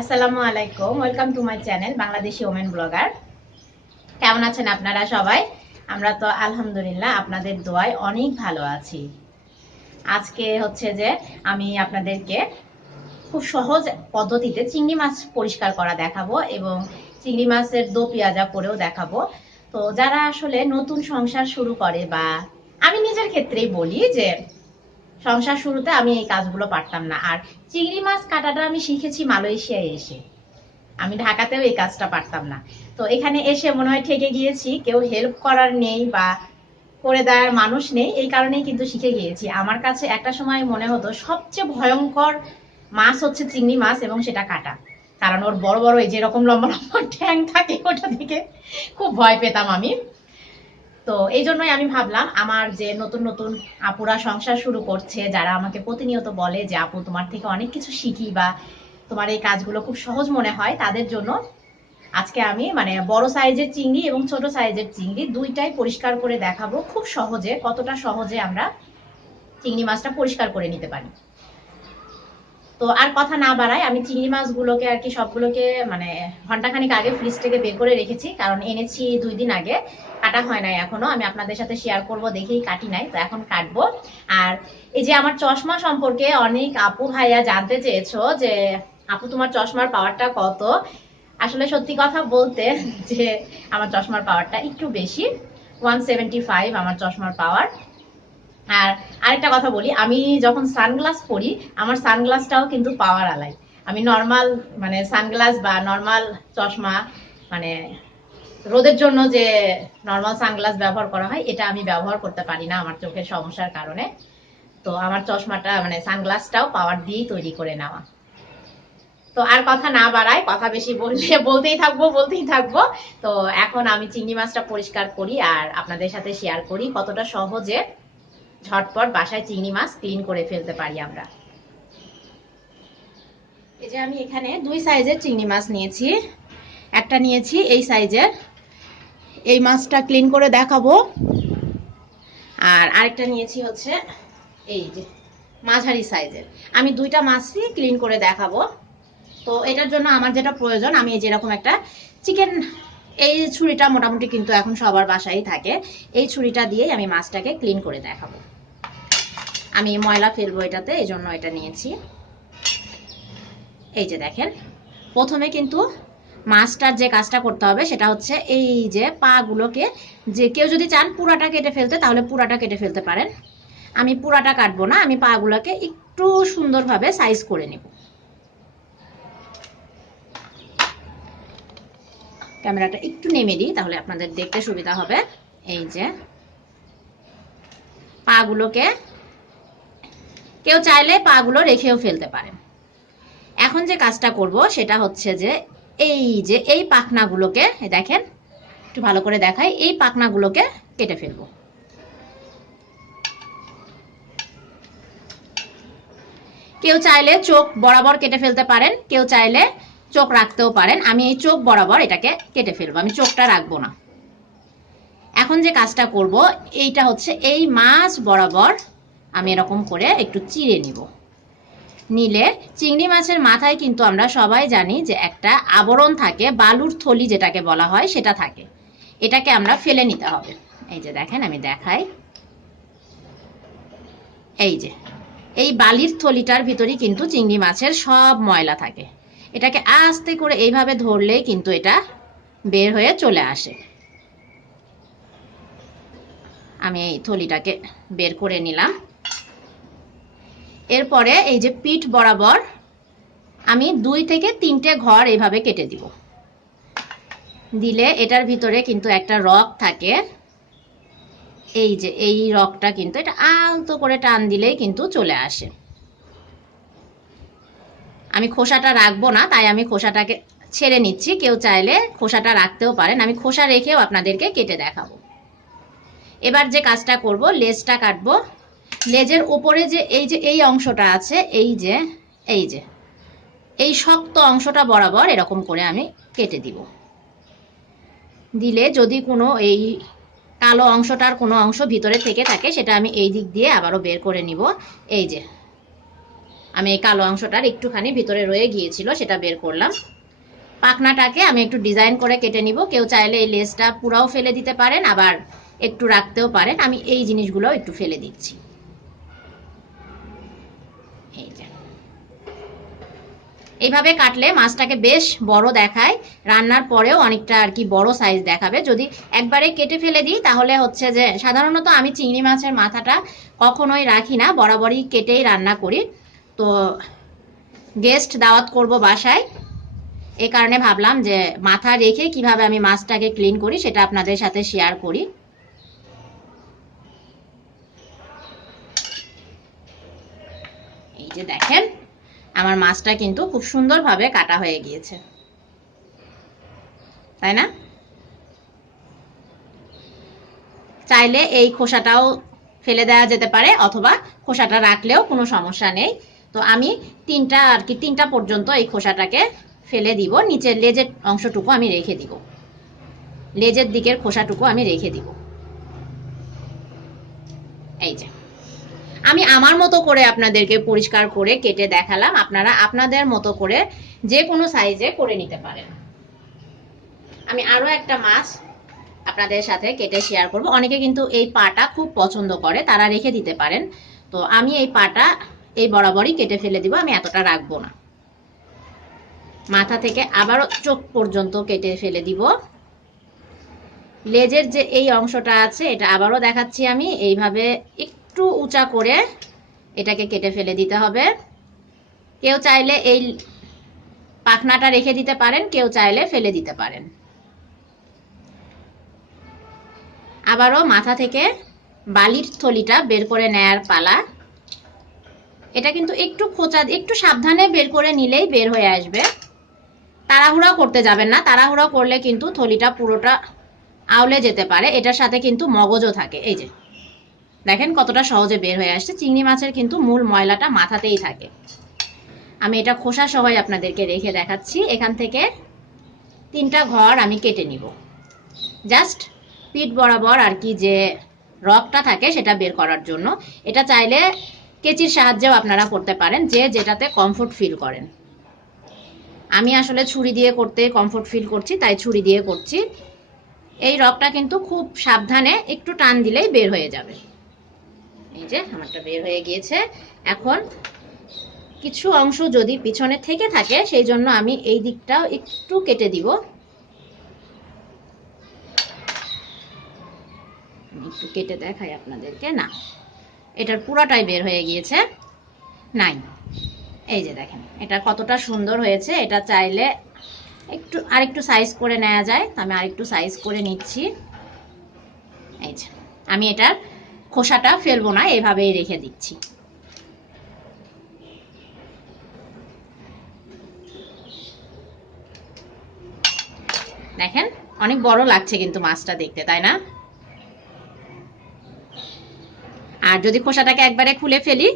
আসসালামু আলাইকুম welcome to my channel Bangladeshi women blogger কেমন আছেন আপনারা সবাই? আমরা তো আলহামদুলিল্লাহ আপনাদের দোয়ায় অনেক ভালো আছি। আজকে হচ্ছে যে আমি আপনাদেরকে খুব সহজ পদ্ধতিতে চিংড়ি মাছ পরিষ্কার করা দেখাবো এবং চিংড়ি মাছের দো পেঁয়াজা করেও দেখাবো। তো যারা আসলে নতুন সংসার শুরু করে বা আমি নিজের ক্ষেত্রেই বলি যে সংসার শুরুতে আমি এই কাজগুলো পারতাম না। আর চিংড়ি মাছ কাটাটা আমি শিখেছি মালয়েশিয়ায় এসে। আমি ঢাকাতেও এই কাজটা পারতাম না। তো এখানে এসে মনে হয় ঠেকে গিয়েছি, কেউ হেল্প করার নেই বা করে দেওয়ার মানুষ নেই, এই কারণেই কিন্তু শিখে গিয়েছি। আমার কাছে একটা সময় মনে হতো, সবচেয়ে ভয়ঙ্কর মাছ হচ্ছে চিংড়ি মাছ এবং সেটা কাটা। কারণ ওর বড় বড় এই যেরকম লম্বা লম্বা ঠ্যাং থাকে ওটা থেকে খুব ভয় পেতাম আমি। তো এই জন্যই আমি ভাবলাম আমার যে নতুন নতুন আপুরা সংসার শুরু করছে, যারা আমাকে প্রতিনিয়ত বলে যে, আপু, তোমার থেকে অনেক কিছু শিখি বা তোমার এই কাজগুলো খুব সহজ মনে হয়, তাদের জন্য আজকে আমি মানে বড় সাইজের চিংড়ি এবং ছোট সাইজের চিংড়ি দুইটাই পরিষ্কার করে দেখাবো। খুব সহজে, কতটা সহজে আমরা চিংড়ি মাছটা পরিষ্কার করে নিতে পারি। তো আর কথা না বাড়াই আমি চিংড়ি মাছগুলোকে আর কি সবগুলোকে মানে ঘন্টাখানিক আগে ফ্রিজ থেকে বের করে রেখেছি, কারণ এনেছি দুই দিন আগে, কাটা হয় নাই এখনও, আমি আপনাদের সাথে শেয়ার করব, দেখেই কাটি নাই, তো এখন কাটবো। আর এই যে আমার চশমা সম্পর্কে অনেক আপু ভাইয়া জানতে চেয়েছো যে, আপু তোমার চশমার পাওয়ারটা কত? আসলে সত্যি কথা বলতে যে আমার চশমার পাওয়ারটা একটু বেশি ওয়ান সেভেন্টি ফাইভ আমার চশমার পাওয়ার আর আরেকটা কথা বলি, আমি যখন সানগ্লাস পরি, আমার সানগ্লাসটাও কিন্তু পাওয়ার আলাই। আমি নর্মাল মানে সানগ্লাস বা নর্মাল চশমা মানে রোদের জন্য যে নর্মাল সানগ্লাস ব্যবহার করা হয়, এটা আমি ব্যবহার করতে পারি না আমার চোখের সমস্যার কারণে। তো আমার চশমাটা মানে সানগ্লাসটাও পাওয়ার দিয়েই তৈরি করে নেওয়া। তো আর কথা না বাড়ায়, কথা বেশি বললে বলতেই থাকব বলতেই থাকব। তো এখন আমি চিংড়ি মাছটা পরিষ্কার করি আর আপনাদের সাথে শেয়ার করি কতটা সহজে ঝটপট বাসায় চিংড়ি মাছ ক্লিন করে ফেলতে পারি আমরা। এই যে আমি এখানে দুই সাইজের চিংড়ি মাছ নিয়েছি। একটা নিয়েছি এই সাইজের। এই মাছটা ক্লিন করে দেখাবো। আর আরেকটা নিয়েছি হচ্ছে এই যে মাঝারি সাইজের। আমি দুইটা মাছই ক্লিন করে দেখাবো। তো এটার জন্য আমার যেটা প্রয়োজন, আমি যেরকম একটা চিকেন এই ছুরিটা মোটামুটি কিন্তু এখন সবার বাসায় থাকে। এই ছুরিটা দিয়েই আমি মাছটাকে ক্লিন করে দেখাবো। আমি ময়লা ফেলব এটাতে এই জন্য এটা নিয়েছি। এই যে দেখেন, প্রথমে কিন্তু মাছটার যে কাজটা করতে হবে সেটা হচ্ছে এই যে পা গুলোকে যে কেউ যদি চান পুরাটা কেটে ফেলতে, তাহলে পুরাটা কেটে ফেলতে পারেন। আমি পুরাটা কাটবো না, আমি পা গুলোকে একটু সুন্দরভাবে সাইজ করে নেব। ক্যামেরাটা একটু নেমে দিই, তাহলে আপনাদের দেখতে সুবিধা হবে। এই যে, পাগুলোকে কেউ চাইলে পাগুলো রেখেও ফেলতে পারেন এখন যে কাজটা করব, সেটা হচ্ছে যে, এই যে, এই পাখনাগুলোকে দেখেন, একটু ভালো করে দেখাই, এই পাখনাগুলোকে কেটে ফেলব। কেউ চাইলে চোখ বরাবর কেটে ফেলতে পারেন, কেউ চাইলে চোখ রাখতেও পারেন। আমি এই চোখ বরাবর এটাকে কেটে ফেলব। আমি চোখটা রাখব না। এখন যে কাজটা করব, এইটা হচ্ছে এই মাছ বরাবর আমি এরকম করে একটু চিড়ে নিব। নিলে চিংড়ি মাছের মাথায় কিন্তু আমরা সবাই জানি যে একটা আবরণ থাকে, বালুর থলি যেটাকে বলা হয়, সেটা থাকে। এটাকে আমরা ফেলে নিতে হবে। এই যে দেখেন, আমি দেখাই। এই যে, এই বালির থলিটার ভিতরেই কিন্তু চিংড়ি মাছের সব ময়লা থাকে। এটাকে আস্তে করে এইভাবে ধরলেই কিন্তু এটা বের হয়ে চলে আসে। আমি এই থলিটাকে বের করে নিলাম। এরপরে এই যে পিঠ বরাবর আমি দুই থেকে তিনটে ঘর এইভাবে কেটে দিব। দিলে এটার ভিতরে কিন্তু একটা রক থাকে। এই যে এই রকটা কিন্তু এটা আলতো করে টান দিলেই কিন্তু চলে আসে। আমি খোসাটা রাখব না, তাই আমি খোসাটাকে ছেড়ে নিচ্ছি। কেউ চাইলে খোসাটা রাখতেও পারেন। আমি খোসা রেখেও আপনাদেরকে কেটে দেখাবো। এবার যে কাজটা করব, লেজটা কাটবো। লেজের উপরে যে এই যে, এই অংশটা আছে, এই যে এই যে, এই শক্ত অংশটা বরাবর এরকম করে আমি কেটে দিব। দিলে যদি কোনো এই কালো অংশটার কোনো অংশ ভিতরে থেকে থাকে, সেটা আমি এই দিক দিয়ে আবারও বের করে নিব। এই যে আমি এই কালো অংশটার একটুখানি ভিতরে রয়ে গিয়েছিল, সেটা বের করলাম। পাখনাটাকে আমি একটু ডিজাইন করে কেটে নিব। কেউ চাইলে এই লেসটা পুরাও ফেলে দিতে পারেন, আবার একটু রাখতেও পারেন। আমি এই জিনিসগুলো একটু ফেলে দিচ্ছি। এইভাবে কাটলে মাছটাকে বেশ বড় দেখায়। রান্নার পরেও অনেকটা আর কি বড় সাইজ দেখাবে। যদি একবারে কেটে ফেলে দিই, তাহলে হচ্ছে যে সাধারণত আমি চিংড়ি মাছের মাথাটা কখনোই রাখি না। বরাবরই কেটেই রান্না করি। তো গেস্ট দাওয়াত করব বাসায়। এই কারণে ভাবলাম যে মাথা রেখে কীভাবে আমি মাছটাকে ক্লিন করি সেটা আপনাদের সাথে শেয়ার করি। এই যে দেখেন, আমার মাছটা কিন্তু খুব সুন্দরভাবে কাটা হয়ে গিয়েছে। তাই না? চাইলে এই খোসাটাও ফেলে দেওয়া যেতে পারে, অথবা খোসাটা রাখলেও কোনো সমস্যা নেই। তো আমি তিনটা আর কি, তিনটা পর্যন্ত এই খোসাটাকে ফেলে দিব। নিচের লেজের অংশটুকু আমি রেখে দিব। লেজের দিকের খোসাটুকু আমি রেখে দিব। এই যে। আমি আমার মতো করে আপনাদেরকে পরিষ্কার করে কেটে দেখালাম। আপনারা আপনাদের মতো করে যে কোনো সাইজে করে নিতে পারেন। আমি আরও একটা মাছ আপনাদের সাথে কেটে শেয়ার করব। অনেকে কিন্তু এই পাটা খুব পছন্দ করে, তারা রেখে দিতে পারেন। তো আমি এই পাটা এই বরাবরই কেটে ফেলে দিব, আমি এতটা রাখব না। মাথা থেকে আবারও চোখ পর্যন্ত কেটে ফেলে দিব। লেজের যে এই অংশটা আছে, এটা আবারও দেখাচ্ছি আমি, এইভাবে একটু উঁচা করে এটাকে কেটে ফেলে দিতে হবে। কেউ চাইলে এই পাখনাটা রেখে দিতে পারেন, কেউ চাইলে ফেলে দিতে পারেন। আবারও মাথা থেকে বালির থলিটা বের করে নেয়ার পালা। এটা কিন্তু একটু খোঁচা, একটু সাবধানে বের করে নিলেই বের হয়ে আসবে। তাড়াহুড়া করতে যাবেন না তাড়াহুড়া করলে কিন্তু থলিটা পুরোটা আউলে যেতে পারে। এটার সাথে কিন্তু মগজও থাকে। এই যে, দেখেন কতটা সহজে বের হয়ে আসছে। চিংড়ি মাছের কিন্তু মূল ময়লাটা মাথাতেই থাকে। আমি এটা খোসা সবাই আপনাদেরকে রেখে দেখাচ্ছি। এখান থেকে তিনটা ঘর আমি কেটে নিব। জাস্ট পিঠ বরাবর আর কি যে রকটা থাকে সেটা বের করার জন্য। এটা চাইলে কেচির সাহায্যেও আপনারা করতে পারেন যে যেটাতে কমফোর্ট ফিল করেন। আমি আসলে ছুরি দিয়ে করতে কমফোর্ট ফিল করছি, তাই ছুরি দিয়ে করছি। এই রকটা কিন্তু খুব সাবধানে একটু টান দিলেই বের হয়ে যাবে। এই যে, আমারটা বের হয়ে গিয়েছে। এখন কিছু অংশ যদি পিছনে থেকে থাকে, সেই জন্য আমি এই দিকটাও একটু কেটে দিব। একটু কেটে দেখাই আপনাদেরকে, না। এটার পুরাটাই বের হয়ে গিয়েছে। নাই এই যে দেখেন, এটা কতটা সুন্দর হয়েছে। এটা চাইলে একটু, আরেকটু সাইজ করে নেওয়া যায়। আমি আরেকটু সাইজ করে নিচ্ছি। এই যে, আমি এটার খোসাটা ফেলব না, এভাবেই রেখে দিচ্ছি। দেখেন, অনেক বড় লাগছে কিন্তু মাছটা দেখতে, তাই না? আর যদি খোসাটাকে একবারে খুলে ফেলি,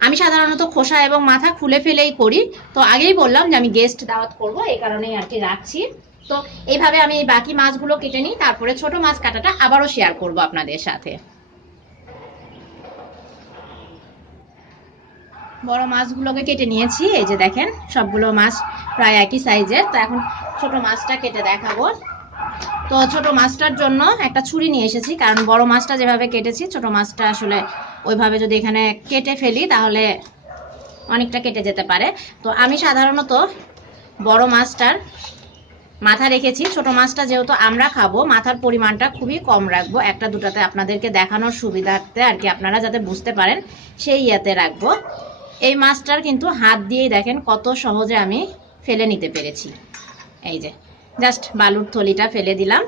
আমি সাধারণত খোসা এবং মাথা খুলে ফেলেই করি। তো আগেই বললাম যে আমি গেস্ট দাওয়াত করব, এই কারণেই আর কি রাখছি। তো এইভাবে আমি বাকি মাছগুলো কেটে নিই, তারপরে ছোট মাছ কাটাটা আবারও শেয়ার করব আপনাদের সাথে। বড় মাছগুলোকে কেটে নিয়েছি, এই যে দেখেন, সবগুলো মাছ প্রায় একই সাইজের তো এখন ছোট মাছটা কেটে দেখাবো। তো ছোট মাছটার জন্য একটা ছুরি নিয়ে এসেছি, কারণ বড় মাছটা যেভাবে কেটেছি, ছোট মাছটা আসলে ওইভাবে যদি এখানে কেটে ফেলি তাহলে অনেকটা কেটে যেতে পারে। তো আমি সাধারণত বড় মাছটার মাথা রেখেছি। ছোট মাছটা যেহেতু আমরা খাব, মাথার পরিমাণটা খুবই কম রাখব। একটা দুটাতে আপনাদেরকে দেখানোর সুবিধার্থে আর কি, আপনারা যাতে বুঝতে পারেন, সেই ইয়াতে রাখব। এই মাছটার কিন্তু হাত দিয়েই দেখেন কত সহজে আমি ফেলে নিতে পেরেছি। এই যে জাস্ট বালুর থলিটা ফেলে দিলাম।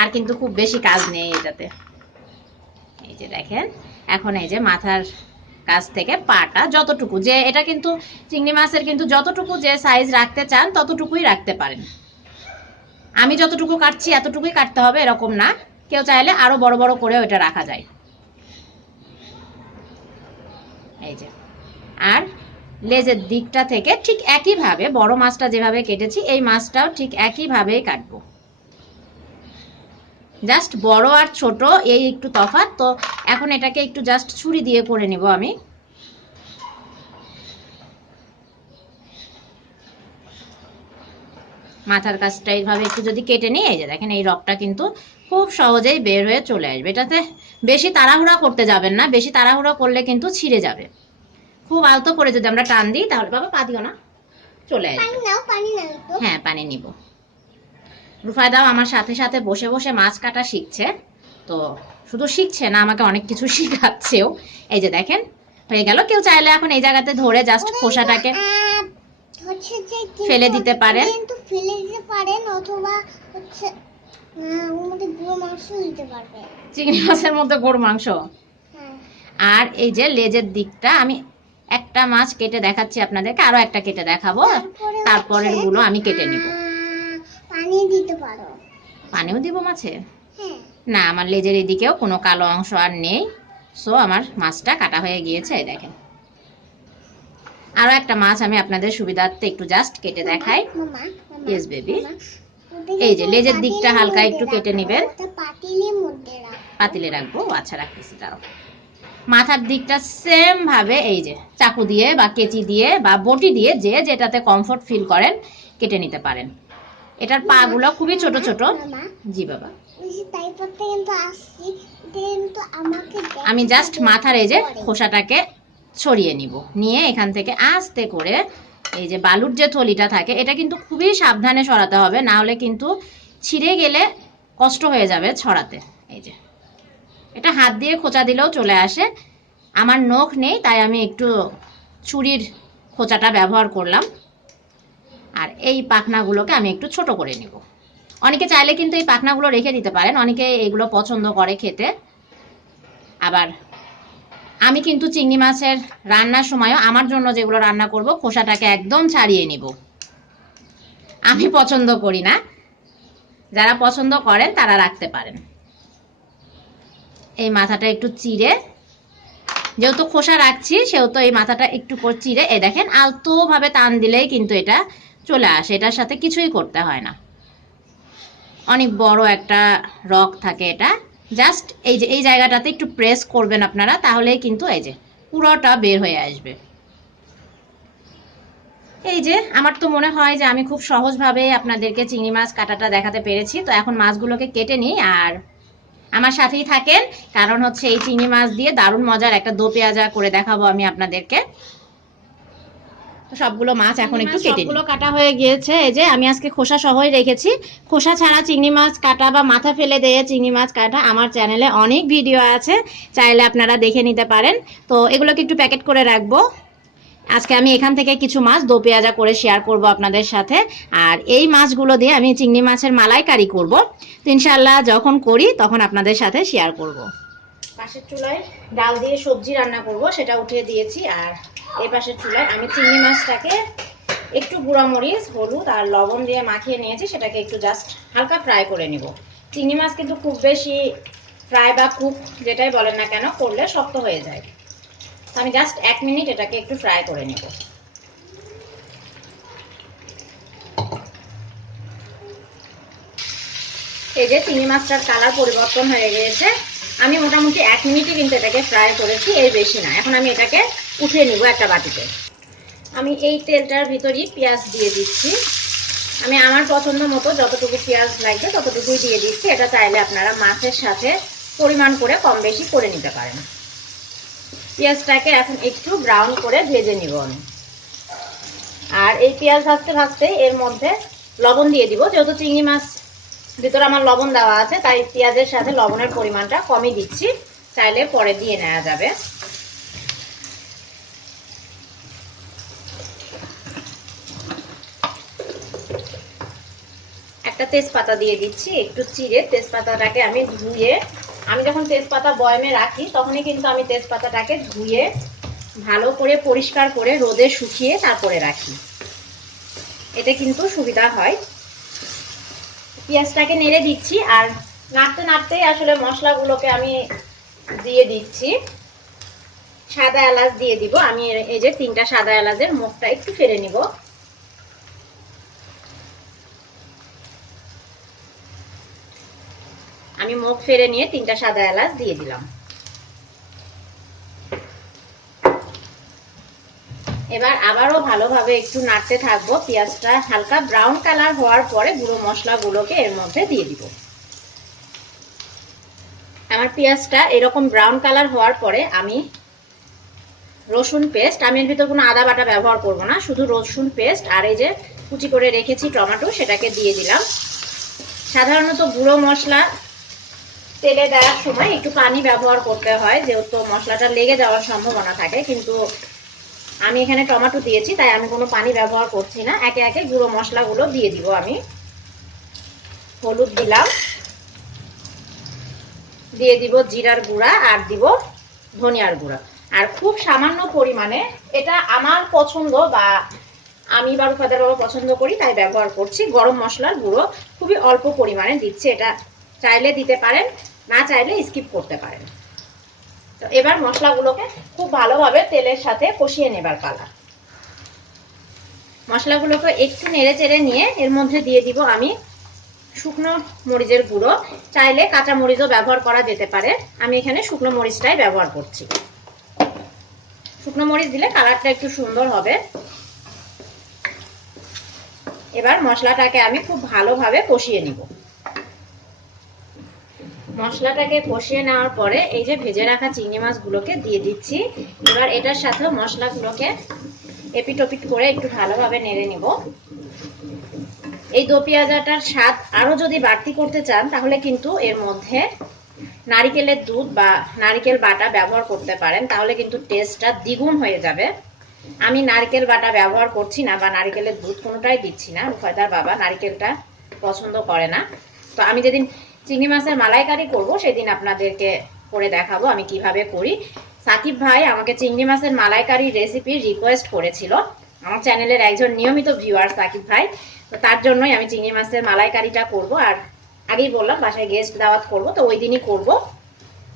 আর কিন্তু খুব বেশি কাজ নেই এটাতে। এই যে দেখেন, এখন এই যে মাথার কাছ থেকে পাটা যতটুকু যে এটা কিন্তু চিংড়ি মাছের কিন্তু যতটুকু যে সাইজ রাখতে চান ততটুকুই রাখতে পারেন। আমি যতটুকু কাটছি এতটুকুই কাটতে হবে, এরকম না। কেউ চাইলে আরও বড় বড় করে ওটা রাখা যায়। এই যে। আর লেজের দিকটা থেকে ঠিক একইভাবে, বড় মাছটা যেভাবে কেটেছি, এই মাছটাও ঠিক একইভাবেই কাটবো। জাস্ট বড় আর ছোট, এই একটু তফাত তো এখন এটাকে একটু জাস্ট ছুরি দিয়ে করে নেব আমি। মাথার কাছটা এইভাবে একটু যদি কেটে নিই, এই যে দেখেন, এই রকটা কিন্তু খুব সহজেই বের হয়ে চলে আসবে। এটাতে বেশি তাড়াহুড়া করতে যাবেন না, বেশি তাড়াহুড়া করলে কিন্তু ছিঁড়ে যাবে। খুব আলতো করে যদি আমরা টান দিই তাহলে বাবা পা দিও না। চলে আসবে। পানি নাও পানি নাও হ্যাঁ পানি নিব। রুফায়দাও আমার সাথে সাথে বসে বসে মাছ কাটা শিখছে। তো শুধু শিখছে না আমাকে অনেক কিছু শিখাচ্ছেও। এই যে দেখেন হয়ে গেল। কেউ চাইলে এখন এই জায়গাতে ধরে জাস্ট খোসাটাকে ফেলে দিতে পারেন। কিন্তু ফেলে দিতে পারেন অথবা হচ্ছে চিংড়ি মাছের মধ্যে গরু মাংস? হ্যাঁ। আর এই যে লেজের দিকটা আমি একটা মাছ কেটে দেখাচ্ছি আপনাদেরকে আরও একটা কেটে দেখাবো। তারপরে তারপরেরগুলো আমি কেটে নিব। পানি দিতে পারো। পানিও দিব মাছে? হ্যাঁ। না আমার লেজের এদিকেও কোনো কালো অংশ আর নেই। সো আমার মাছটা কাটা হয়ে গিয়েছে দেখেন। আরও একটা মাছ আমি আপনাদের সুবিধার্থে একটু জাস্ট কেটে দেখাই। ইয়েস ওটা এই যে লেজের দিকটা হালকা একটু কেটে নিবেন। পাতিলে রাখব? আচ্ছা রাখতেছি তাও মাথার দিকটা সেম ভাবে এই যে চাকু দিয়ে বা কেচি দিয়ে বা বটি দিয়ে যে যেটাতে কমফোর্ট ফিল করেন কেটে নিতে পারেন। এটার পা গুলো খুবই ছোট ছোট। জি বাবা। আমি জাস্ট মাথার এই যে খোসাটাকে ছড়িয়ে নিব। নিয়ে এখান থেকে আস্তে করে এই যে বালুর যে থলিটা থাকে এটা কিন্তু খুবই সাবধানে সরাতে হবে না হলে কিন্তু ছিঁড়ে গেলে কষ্ট হয়ে যাবে ছড়াতে। এই যে। এটা হাত দিয়ে খোঁচা দিলেও চলে আসে। আমার নখ নেই, তাই আমি একটু ছুরির খোঁচাটা ব্যবহার করলাম। আর এই পাখনাগুলোকে আমি একটু ছোট করে নিব। অনেকে চাইলে কিন্তু এই পাখনাগুলো রেখে দিতে পারেন, অনেকে এগুলো পছন্দ করে খেতে। আবার আমি কিন্তু চিংড়ি মাছের রান্নার সময়ও আমার জন্য যেগুলো রান্না করব, খোসাটাকে একদম ছাড়িয়ে নিব। আমি পছন্দ করি না। যারা পছন্দ করেন তারা রাখতে পারেন। এই মাথাটা একটু চিড়ে। যেহেতু খোসা রাখছি, সেহেতু এই মাথাটা একটু করে চিড়ে। এ দেখেন আলতো ভাবে টান দিলেই কিন্তু এটা চলে আসে। এটার সাথে কিছুই করতে হয় না। অনেক বড় একটা রক থাকে এটা। জাস্ট এই যে, এই জায়গাটাতে একটু প্রেস করবেন আপনারা, তাহলেই কিন্তু এই যে, পুরোটা বের হয়ে আসবে। এই যে, আমার তো মনে হয় যে আমি খুব সহজভাবে আপনাদেরকে চিংড়ি মাছ কাটাটা দেখাতে পেরেছি। তো এখন মাছগুলোকে কেটে নিই আর আমার সাথেই থাকেন। কারণ হচ্ছে এই চিংড়ি মাছ দিয়ে দারুণ মজার একটা দো পেঁয়াজা করে দেখাবো আমি আপনাদেরকে। তো সবগুলো মাছ এখন একটু কেটে সবগুলো কাটা হয়ে গিয়েছে। এই যে আমি আজকে খোসা সহই রেখেছি। খোসা ছাড়া চিংড়ি মাছ কাটা বা মাথা ফেলে দিয়ে চিংড়ি মাছ কাটা আমার চ্যানেলে অনেক ভিডিও আছে। চাইলে আপনারা দেখে নিতে পারেন। তো এগুলোকে একটু প্যাকেট করে রাখব। আজকে আমি এখান থেকে কিছু মাছ দো পেঁয়াজা করে শেয়ার করব আপনাদের সাথে। আর এই মাছগুলো দিয়ে আমি চিংড়ি মাছের মালাইকারি করব। তো ইনশাল্লাহ যখন করি তখন আপনাদের সাথে শেয়ার করব। পাশের চুলায় ডাল দিয়ে সবজি রান্না করব, সেটা উঠিয়ে দিয়েছি। আর এই পাশের চুলায় আমি চিংড়ি মাছটাকে একটু মরিচ, হলুদ আর লবণ দিয়ে মাখিয়ে নিয়েছি। সেটাকে একটু জাস্ট হালকা ফ্রাই করে নিব। চিংড়ি মাছ কিন্তু খুব বেশি ফ্রাই বা কুক যেটাই বলেন না কেন, করলে শক্ত হয়ে যায়। তো আমি জাস্ট এক মিনিট এটাকে একটু ফ্রাই করে নিব। এই যে চিংড়ি মাছটার কালার পরিবর্তন হয়ে গিয়েছে, আমি মোটামুটি এক মিনিটই কিন্তু এটাকে ফ্রাই করেছি, এর বেশি না। এখন আমি এটাকে উঠিয়ে নিব একটা বাটিতে। আমি এই তেলটার ভিতরই পেঁয়াজ দিয়ে দিচ্ছি। আমি আমার পছন্দ মতো যতটুকু পেঁয়াজ লাগবে ততটুকুই দিয়ে দিচ্ছি। এটা চাইলে আপনারা মাছের সাথে পরিমাণ করে কম বেশি করে নিতে পারেন। পেঁয়াজটাকে এখন একটু ব্রাউন করে ভেজে নিব আমি। আর এই পেঁয়াজ ভাজতে ভাজতে এর মধ্যে লবণ দিয়ে দিব। যেহেতু চিংড়ি মাছ ভিতরে আমার লবণ দেওয়া আছে, তাই পেঁয়াজের সাথে লবণের পরিমাণটা কমই দিচ্ছি। চাইলে পরে দিয়ে নেওয়া যাবে। একটা তেজপাতা দিয়ে দিচ্ছি। একটু চিড়ে তেজপাতাটাকে আমি ধুয়ে আমি যখন তেজপাতা বয়মে রাখি, তখনই কিন্তু আমি তেজপাতাটাকে ধুয়ে ভালো করে পরিষ্কার করে রোদে শুকিয়ে তারপরে রাখি। এতে কিন্তু সুবিধা হয়। পেঁয়াজটাকে নেড়ে দিচ্ছি আর নাড়তে নাড়তেই আসলে মশলাগুলোকে আমি দিয়ে দিচ্ছি। সাদা এলাচ দিয়ে দিব। আমি এই যে তিনটা সাদা এলাচের মুখটা একটু ফেলে নিব। আমি মুখ ফেরে নিয়ে তিনটা সাদা এলাচ দিয়ে দিলাম। এবার আবারও ভালোভাবে একটু নাড়তে থাকব। পেঁয়াজটা হালকা ব্রাউন কালার হওয়ার পরে গুঁড়ো মশলাগুলোকে এর মধ্যে দিয়ে দিব। আমার পেঁয়াজটা এরকম ব্রাউন কালার হওয়ার পরে আমি রসুন পেস্ট, আমি এর ভিতর কোনো আদা বাটা ব্যবহার করব না, শুধু রসুন পেস্ট আর এই যে কুচি করে রেখেছি টমেটো, সেটাকে দিয়ে দিলাম। সাধারণত গুঁড়ো মশলা তেলে দেওয়ার সময় একটু পানি ব্যবহার করতে হয়, যেহেতু মশলাটা লেগে যাওয়ার সম্ভাবনা থাকে। কিন্তু আমি এখানে টমেটো দিয়েছি, তাই আমি কোনো পানি ব্যবহার করছি না। একে একে গুঁড়ো মশলাগুলো দিয়ে দিব আমি। হলুদ দিলাম। দিয়ে দিব জিরার গুঁড়া আর দিব ধনিয়ার গুঁড়া। আর খুব সামান্য পরিমাণে, এটা আমার পছন্দ বা আমি বারো ফাদার বাবা পছন্দ করি, তাই ব্যবহার করছি। গরম মশলার গুঁড়ো খুবই অল্প পরিমাণে দিচ্ছে, এটা চাইলে দিতে পারেন। না চাইলে স্কিপ করতে পারেন। তো এবার মশলাগুলোকে খুব ভালোভাবে তেলের সাথে কষিয়ে নেবার পালা। মশলাগুলোকে একটু নেড়ে চেড়ে নিয়ে এর মধ্যে দিয়ে দিব আমি শুকনো মরিচের গুঁড়ো। চাইলে কাঁচা মরিচও ব্যবহার করা যেতে পারে। আমি এখানে শুকনো মরিচটাই ব্যবহার করছি। শুকনো মরিচ দিলে কালারটা একটু সুন্দর হবে। এবার মশলাটাকে আমি খুব ভালোভাবে কষিয়ে নিব। মশলাটাকে কষিয়ে নেওয়ার পরে এই যে ভেজে রাখা চিংড়ি মাছগুলোকে দিয়ে দিচ্ছি। এবার এটার সাথেও মশলাগুলোকে এপিটোপিট করে একটু ভালোভাবে নেড়ে নিব। এই দো পেঁয়াজাটার স্বাদ আরও যদি বাড়তি করতে চান, তাহলে কিন্তু এর মধ্যে নারিকেলের দুধ বা নারিকেল বাটা ব্যবহার করতে পারেন, তাহলে কিন্তু টেস্টটা দ্বিগুণ হয়ে যাবে। আমি নারকেল বাটা ব্যবহার করছি না বা নারিকেলের দুধ কোনোটাই দিচ্ছি না, রুফায়দার বাবা নারিকেলটা পছন্দ করে না। তো আমি যেদিন চিংড়ি মাছের মালাইকারি করব, সেদিন আপনাদেরকে করে দেখাবো আমি কীভাবে করি। সাকিব ভাই আমাকে চিংড়ি মাছের মালাইকারি রেসিপি রিকোয়েস্ট করেছিল। আমার চ্যানেলের একজন নিয়মিত ভিউয়ার সাকিব ভাই। তো তার জন্যই আমি চিংড়ি মাছের মালাইকারিটা করব। আর আগেই বললাম, বাসায় গেস্ট দাওয়াত করব, তো ওই দিনই করব।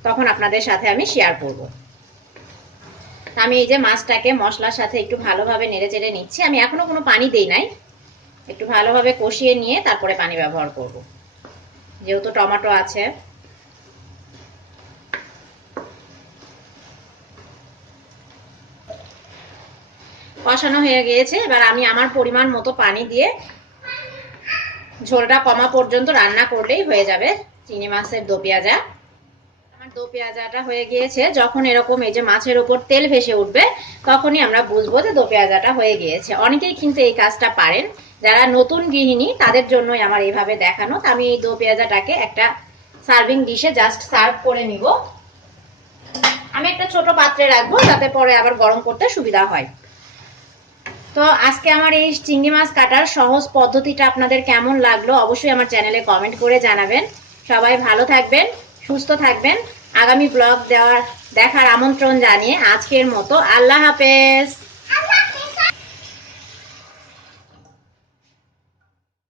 তখন আপনাদের সাথে আমি শেয়ার করব। আমি এই যে মাছটাকে মশলার সাথে একটু ভালোভাবে নেড়ে চেড়ে নিচ্ছি। আমি এখনও কোনো পানি দেই নাই। একটু ভালোভাবে কষিয়ে নিয়ে তারপরে পানি ব্যবহার করব। যেহেতু টমেটো আছে। কষানো হয়ে গিয়েছে। এবার আমি আমার পরিমাণ মতো পানি দিয়ে ঝোলটা কমা পর্যন্ত রান্না করলেই হয়ে যাবে চিনি মাছের দো পেঁয়াজা। আমার দো পেঁয়াজাটা হয়ে গিয়েছে। যখন এরকম এই যে মাছের উপর তেল ভেসে উঠবে, তখনই আমরা বুঝব যে দো পেঁয়াজাটা হয়ে গিয়েছে। অনেকেই কিন্তু এই কাজটা পারেন। যারা নতুন গৃহিণী, তাদের জন্যই আমার এইভাবে দেখানো। আমি এই দো পেঁয়াজাটাকে একটা সার্ভিং ডিশে জাস্ট সার্ভ করে নিব। আমি একটা ছোট পাত্রে রাখব, যাতে পরে আবার গরম করতে সুবিধা হয়। তো আজকে আমার এই চিংড়ি মাছ কাটার সহজ পদ্ধতিটা আপনাদের কেমন লাগল অবশ্যই আমার চ্যানেলে কমেন্ট করে জানাবেন। সবাই ভালো থাকবেন, সুস্থ থাকবেন। আগামী ব্লগ দেওয়ার, দেখার আমন্ত্রণ জানিয়ে আজকের মতো আল্লাহ হাফেজ।